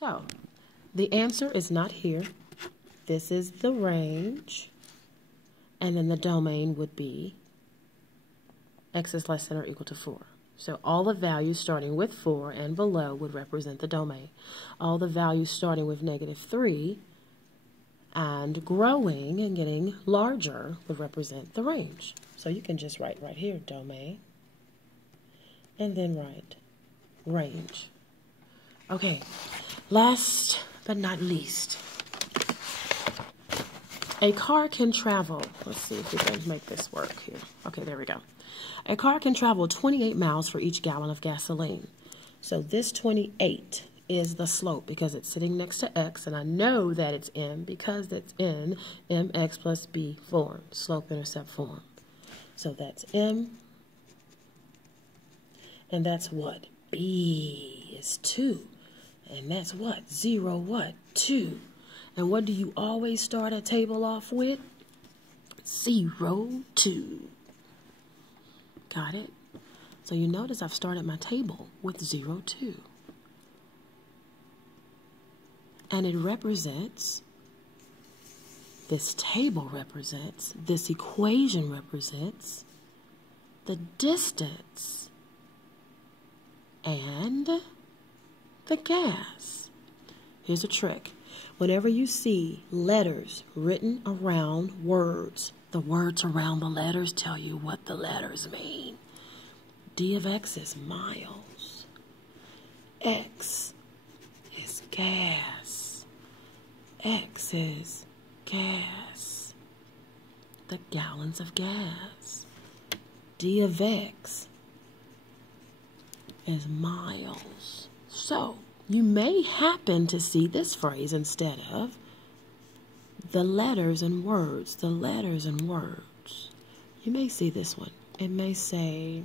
So, the answer is not here. This is the range. And then the domain would be x is less than or equal to 4. So all the values starting with 4 and below would represent the domain. All the values starting with -3 and growing and getting larger would represent the range. So you can just write right here, domain, and then write range. Okay, last but not least, a car can travel. Let's see if we can make this work here. Okay, there we go. A car can travel 28 miles for each gallon of gasoline. So this 28 is the slope because it's sitting next to x, and I know that it's m because it's in mx plus b form, slope-intercept form. So that's m, and that's what? B is 2. And that's what? 0, what? 2. And what do you always start a table off with? 0, 2. Got it? So you notice I've started my table with 0, 2. And it represents, this table represents, this equation represents the distance and the gas. Here's a trick. Whenever you see letters written around words, the words around the letters tell you what the letters mean. D of x is miles. X is gas. X is gas. The gallons of gas. D of x is miles. So, you may happen to see this phrase instead of the letters and words. The letters and words. You may see this one. It may say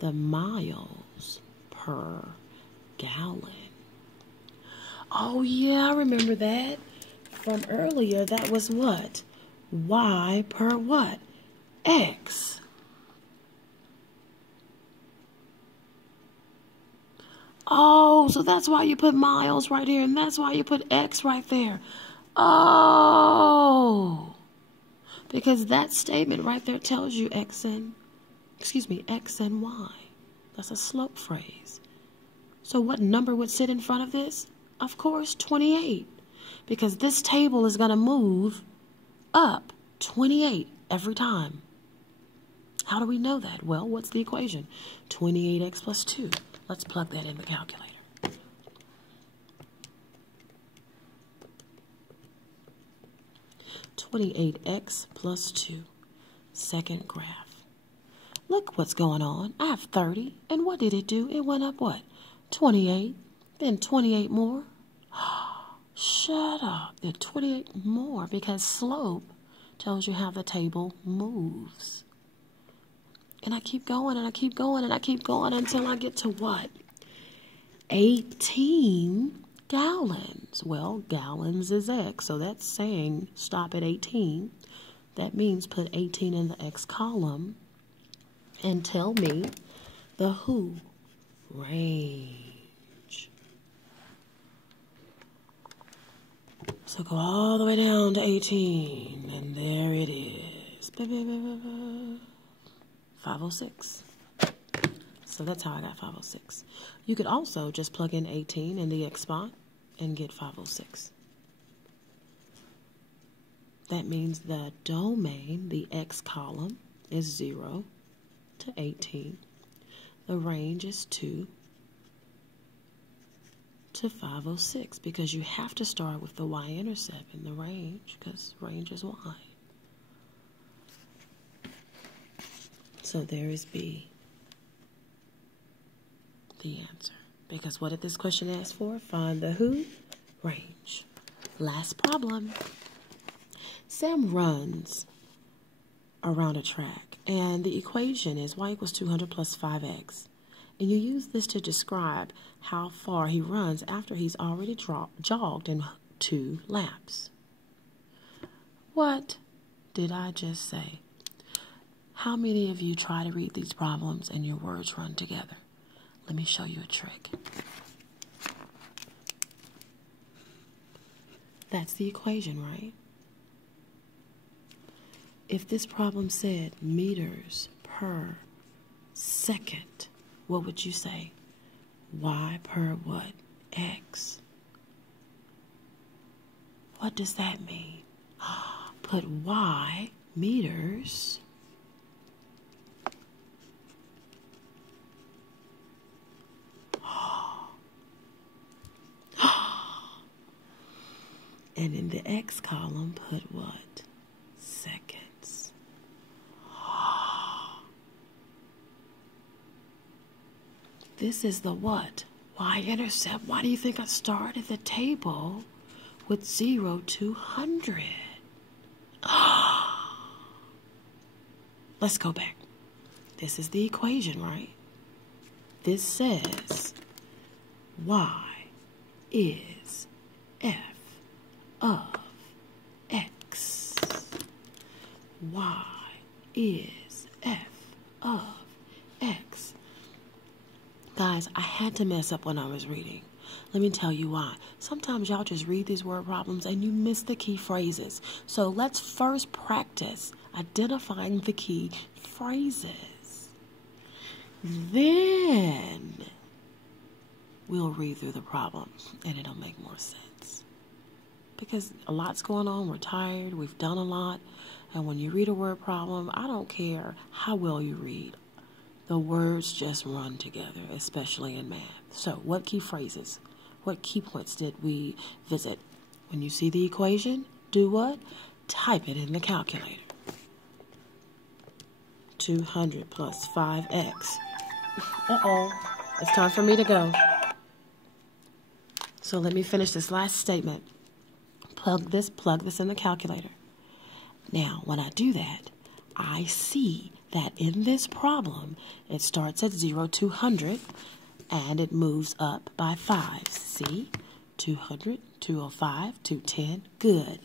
the miles per gallon. Oh yeah, I remember that from earlier. That was what? Y per what? X. Oh, so that's why you put miles right here, and that's why you put X right there. Oh, because that statement right there tells you X and Y. That's a slope phrase. So what number would sit in front of this? Of course, 28. Because this table is going to move up 28 every time. How do we know that? Well, what's the equation? 28x plus 2. Let's plug that in the calculator. (28x plus 2). Second graph. Look what's going on. I have 30, and what did it do? It went up what? 28, then 28 more. Shut up. Then 28 more, because slope tells you how the table moves. And I keep going, and I keep going, and I keep going until I get to what? 18 gallons. Well, gallons is X, so that's saying stop at 18. That means put 18 in the X column and tell me the who? Range. So go all the way down to 18, and there it is. 506. So that's how I got 506. You could also just plug in 18 in the X spot and get 506. That means the domain, the X column, is 0 to 18. The range is 2 to 506, because you have to start with the y-intercept in the range, because range is y. So there is B, the answer. Because what did this question ask for? Find the who? Range. Last problem. Sam runs around a track, and the equation is y equals 200 plus 5x. And you use this to describe how far he runs after he's already jogged in 2 laps. What did I just say? How many of you try to read these problems and your words run together? Let me show you a trick. That's the equation, right? If this problem said meters per second, what would you say? Y per what? X. What does that mean? Put Y, meters, and in the X column, put what? Seconds. This is the what? Y-intercept. Why do you think I started the table with 0 to 100? Let's go back. This is the equation, right? This says Y is F of X. Y is F of X. Guys, I had to mess up when I was reading. Let me tell you why. Sometimes y'all just read these word problems and you miss the key phrases. So let's first practice identifying the key phrases. Then we'll read through the problem and it'll make more sense. Because a lot's going on, we're tired, we've done a lot, and when you read a word problem, I don't care how well you read. The words just run together, especially in math. So what key phrases, what key points did we visit? When you see the equation, do what? Type it in the calculator. 200 plus 5x. Uh-oh, it's time for me to go. So let me finish this last statement. Plug this in the calculator. Now, when I do that, I see that in this problem, it starts at 0 to 100, and it moves up by 5. See? 200, 205, 210, good.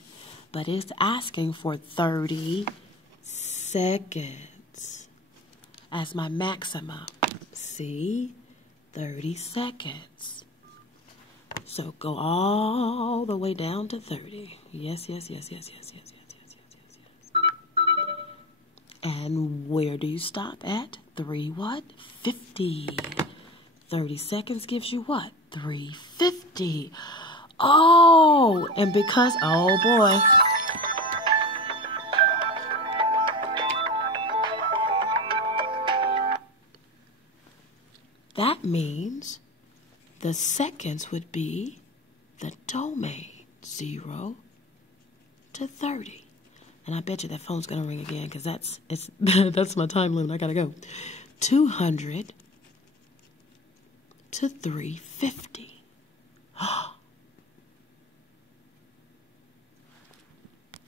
But it's asking for 30 seconds as my maximum. See? 30 seconds. So go all the way down to 30. Yes. And where do you stop at? 3 what? 50. 30 seconds gives you what? 350. Oh, and because, oh boy. That means the seconds would be the domain, 0 to 30. And I bet you that phone's going to ring again because that's my time limit. I got to go. 200 to 350.